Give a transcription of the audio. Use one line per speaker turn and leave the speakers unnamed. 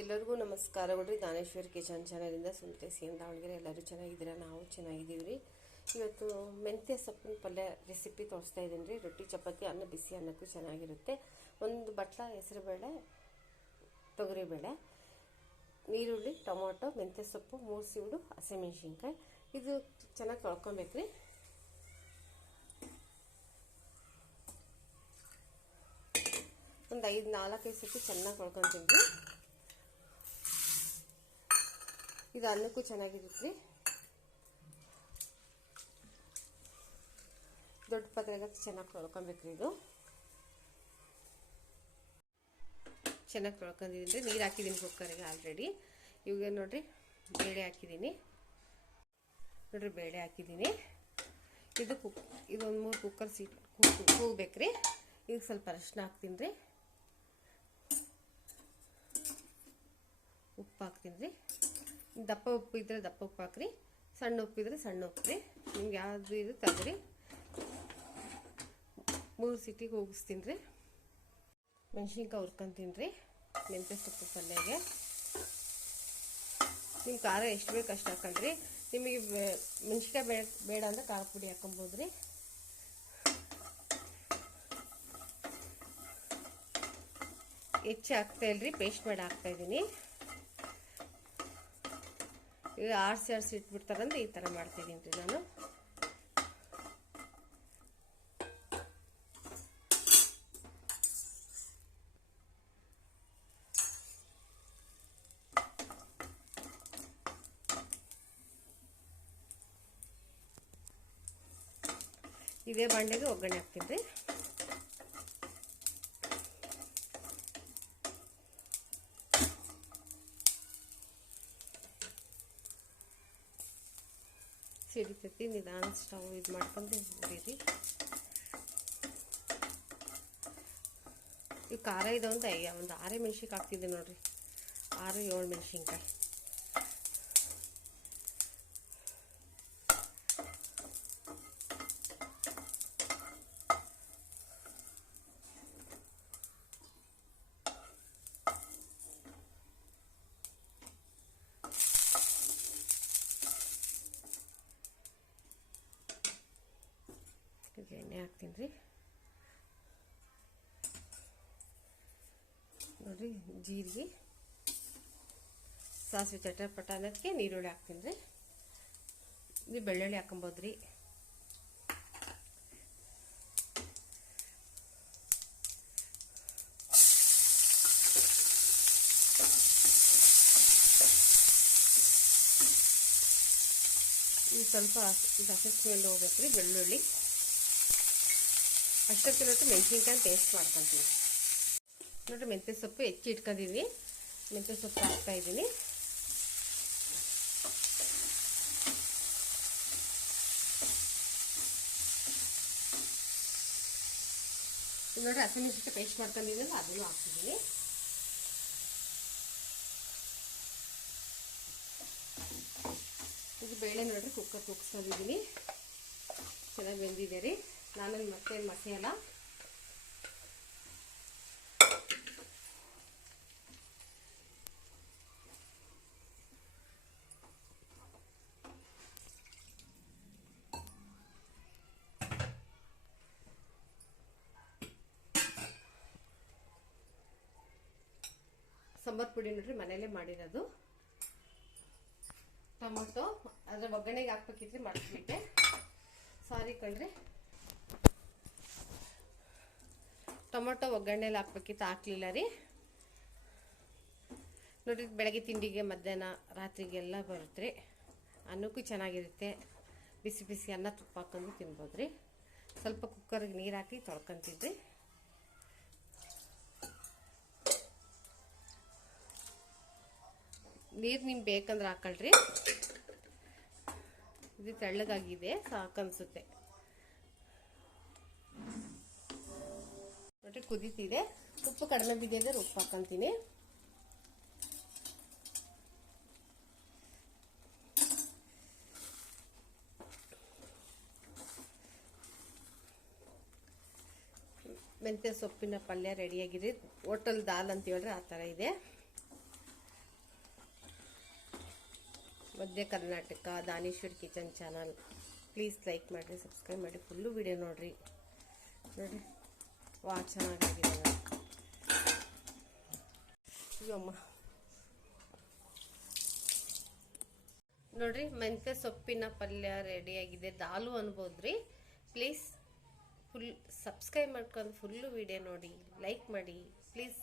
ಎಲ್ಲರಿಗೂ ನಮಸ್ಕಾರ ರೀ ದಾನೇಶ್ವರ್ ಕಿಚನ್ ಚಾನಲಿಂದ ಸುಮ್ತೆ ಸಿಎನ್ ದಾವಣಗೆರೆ. ಎಲ್ಲರೂ ಚೆನ್ನಾಗಿದ್ದೀರಾ? ನಾವು ಚೆನ್ನಾಗಿದ್ದೀವಿ ರೀ ಇವತ್ತು ಮೆಂತ್ಯ ಸೊಪ್ಪಿನ ಪಲ್ಯ ರೆಸಿಪಿ ತೋರಿಸ್ತಾ ಇದ್ದೀನಿ ರೀ. ರೊಟ್ಟಿ, ಚಪಾತಿ, ಅನ್ನ, ಬಿಸಿ ಅನ್ನಕ್ಕೂ ಚೆನ್ನಾಗಿರುತ್ತೆ. ಒಂದು ಬಟ್ಲ, ಹೆಸರುಬೇಳೆ, ತೊಗರಿಬೇಳೆ ನೀರುಳ್ಳಿ ಟೊಮೊಟೊ, ಮೆಂತ್ಯ ಸೊಪ್ಪು ಮೂರು ಸೀಡು ಹಸಿಮೆಣ್ಸಿನ್ಕಾಯಿ. ಇದು ಚೆನ್ನಾಗಿ ತೊಳ್ಕೊಬೇಕು ರೀ ಒಂದು ಐದು ನಾಲ್ಕೈದು ಸತಿ ಚೆನ್ನಾಗಿ ತೊಳ್ಕೊತೀನಿ ರೀ. ಇದು ಅನ್ನಕ್ಕೂ ಚೆನ್ನಾಗಿರುತ್ತೆ ದೊಡ್ಡ ಪಾತ್ರೆಗೆ ಚೆನ್ನಾಗಿ ತೊಳ್ಕೊಬೇಕ್ರಿ ಇದು. ಚೆನ್ನಾಗಿ ತೊಳ್ಕೊಂಡಿದ್ದೀನಿ ನೀರು ಹಾಕಿದ್ದೀನಿ ಕುಕ್ಕರಿಗೆ ಆಲ್ರೆಡಿ ಇವಾಗ ನೋಡಿರಿ, ಬೇಳೆ ಹಾಕಿದ್ದೀನಿ. ನೋಡ್ರಿ, ಬೇಳೆ ಹಾಕಿದ್ದೀನಿ. ಇದು ಕುಕ್ ಇದೊಂದು ಮೂರು ಕುಕ್ಕರ್ ಸೀಟ್ ಕೂಗ್ಬೇಕ್ರಿ ಈಗ ಸ್ವಲ್ಪ ಅರಶಿನ ಹಾಕ್ತೀನಿ ರೀ. ಉಪ್ಪು ಹಾಕ್ತೀನಿ ರೀ. ದಪ್ಪ ಉಪ್ಪು ಇದ್ರೆ ದಪ್ಪ ಉಪ್ಪು ಹಾಕ್ರಿ, ಸಣ್ಣ ಉಪ್ಪು ಇದ್ರೆ ಸಣ್ಣ ಉಪ್ಪು ನಿಮ್ಗೆ ಯಾವುದು ಇದು ತಗ್ರಿ. ಮೂರು ಸಿಟಿಗೆ ಹೋಗಿಸ್ತೀನಿ ರೀ. ಮೆಣಸಿನ್ಕಾಯಿ ಹುರ್ಕೊಂತೀನಿ ರೀ. ಮೆಂತ್ಯ ಸೊಪ್ಪು ಪಲ್ಯಗೆ ನಿಮ್ಮ ಖಾರ ಎಷ್ಟು ಬೇಕು ಅಷ್ಟು ಹಾಕೊಂಡ್ರಿ. ನಿಮಗೆ ಮೆಣಸಿನ್ಕಾಯಿ ಬೇಡ ಬೇಡ ಅಂದರೆ ಖಾರ ಪುಡಿ ಹಾಕೊಬೋದು ರೀ. ಹೆಚ್ಚು ಹಾಕ್ತಾ ಇಲ್ರಿ ಪೇಸ್ಟ್ ಮಾಡಿ ಹಾಕ್ತಾ ಇದ್ದೀನಿ. ಈಗ ಆರಿಸಿ ಆರಿಸಿ ಇಟ್ಬಿಡ್ತಾರಂದ್ರೆ ಈ ಥರ ಮಾಡ್ತಿದ್ದೀನಿ ರೀ ನಾನು. ಇದೇ ಬಾಂಡೆಗೆ ಒಗ್ಗರಣೆ ಹಾಕ್ತೀನಿ ರೀ. ಸಿಡಿತೈತಿ ನಿಧಾನ ಸ್ಟವ್ ಇದು ಮಾಡ್ಕೊಂಡು ಹೋಗಿರಿ ಇವು ಖಾರ ಇದೊಂದು ಒಂದು ಆರೇ ಮೆಣ್ಸಿನ್ಕಾಯಿ ಹಾಕ್ತಿದ್ದೆ ನೋಡಿರಿ. ಆರು ಏಳು ಮೆಣಸಿನ್ಕಾಯಿ ಇದು ಎಣ್ಣೆ ಹಾಕ್ತೀನಿ ರೀ. ನೋಡಿರಿ, ಜೀರಿಗೆ, ಸಾಸಿವೆ ಚಟಪಟ ಅನ್ನೋದಕ್ಕೆ ನೀರುಳ್ಳಿ ಹಾಕ್ತೀನಿ ರೀ. ನೀವು ಬೆಳ್ಳುಳ್ಳಿ ಹಾಕೊಬೋದು ರೀ. ಸ್ವಲ್ಪ ಹಸಿ ಸ್ಮೆಲ್ ಹೋಗ್ಬೇಕು ರೀ ಬೆಳ್ಳುಳ್ಳಿ. ಅಷ್ಟೊತ್ತಿನ ಮೆಣಸಿನ್ಕಾಯಿ ಪೇಸ್ಟ್ ಮಾಡ್ಕೊತೀನಿ. ನೋಡಿರಿ ಮೆಂತ್ಯ ಸೊಪ್ಪು ಹೆಚ್ಚಿ ಇಟ್ಕೊಂಡಿದ್ದೀನಿ ಮೆಂತ್ಯ ಸೊಪ್ಪು ಹಾಕ್ತಾ ಇದ್ದೀನಿ. ನೋಡ್ರಿ ಹಸಿಮೆಣಸಿನ್ಕಾಯಿ ಪೇಸ್ಟ್ ಮಾಡ್ಕೊಂಡಿದ್ದೀನಲ್ಲ, ಅದನ್ನು ಹಾಕ್ತಿದ್ದೀನಿ. ಇದು ಬೇಳೆ ನೋಡಿರಿ ಕುಕ್ಕರ್ ಕುಗ್ಸ್ಕೊಂಡಿದ್ದೀನಿ ಚೆನ್ನಾಗಿ ಬೆಂದಿದೆ ರೀ. ನಾನಲ್ಲಿ ಮತ್ತೆ ಮಸಿಯಲ್ಲ ಸಾಂಬಾರ್ ಪುಡಿ ನೋಡ್ರಿ, ಮನೇಲೆ ಮಾಡಿರೋದು. ಟೊಮೊಟೊ, ಅದ್ರ ಒಗ್ಗರಣೆಗೆ ಹಾಕ್ಬೇಕಿದ್ರೆ ಮಾಡಿಸ್ಬಿಟ್ಟೆ ಸಾರಿ ಕಣ್ರಿ. ಟೊಮೊಟೊ ಒಗ್ಗರಣೆಲಿ ಹಾಕ್ಬೇಕಿತ್ತು, ಹಾಕ್ಲಿಲ್ಲ ರೀ. ನೋಡಿ ಬೆಳಗ್ಗೆ ತಿಂಡಿಗೆ ಮಧ್ಯಾಹ್ನ ರಾತ್ರಿಗೆಲ್ಲ ಬರುತ್ತೆ ರೀ. ಅನ್ನಕ್ಕೂ ಚೆನ್ನಾಗಿರುತ್ತೆ. ಬಿಸಿ ಬಿಸಿ ಅನ್ನ ತುಪ್ಪ ಹಾಕೊಂಡು ತಿನ್ಬೋದು ರೀ. ಸ್ವಲ್ಪ ಕುಕ್ಕರ್ಗೆ ನೀರು ಹಾಕಿ ತೊಳ್ಕೊತಿದ್ರಿ ನೀರು ನಿಮ್ಗೆ ಬೇಕಂದ್ರೆ ಹಾಕೊಳ್ರಿ. ಇದು ತೆಳ್ಳಗಾಗಿದೆ, ಸಾಕನ್ಸುತ್ತೆ. ಕುದೀತಿದೆ. ಉಪ್ಪು ಕಡಿಮೆ ಬಿದ್ದಿದೆ ಉಪ್ಪು ಹಾಕೊಂತೀನಿ. ಮೆಂತ್ಯ ಸೊಪ್ಪಿನ ಪಲ್ಯ ರೆಡಿಯಾಗಿದೆ. ಹೋಟೆಲ್ ದಾಲ್ ಅಂತ ಹೇಳಿದ್ರೆ ಆ ಥರ ಇದೆ. ಮಧ್ಯ Karnataka, Daneshwar kitchen channel. Please like ಮಾಡಿರಿ, ಸಬ್ಸ್ಕ್ರೈಬ್ ಮಾಡಿ ಫುಲ್ಲು ವಿಡಿಯೋ ನೋಡಿರಿ. ನೋಡಿರಿ. ವಾ ಚೆನ್ನಾಗಾಗಿದೆ. ಅಯ್ಯಮ್ಮ ನೋಡ್ರಿ, ಮೆಂತ್ಯ ಸೊಪ್ಪಿನ ಪಲ್ಯ ರೆಡಿಯಾಗಿದೆ ದಾಲು ಅನ್ಬೋದ್ರಿ. ಪ್ಲೀಸ್ ಫುಲ್ ಸಬ್ಸ್ಕ್ರೈಬ್ ಮಾಡ್ಕೊಂಡು ಫುಲ್ಲು ವಿಡಿಯೋ ನೋಡಿ ಲೈಕ್ ಮಾಡಿ. ಪ್ಲೀಸ್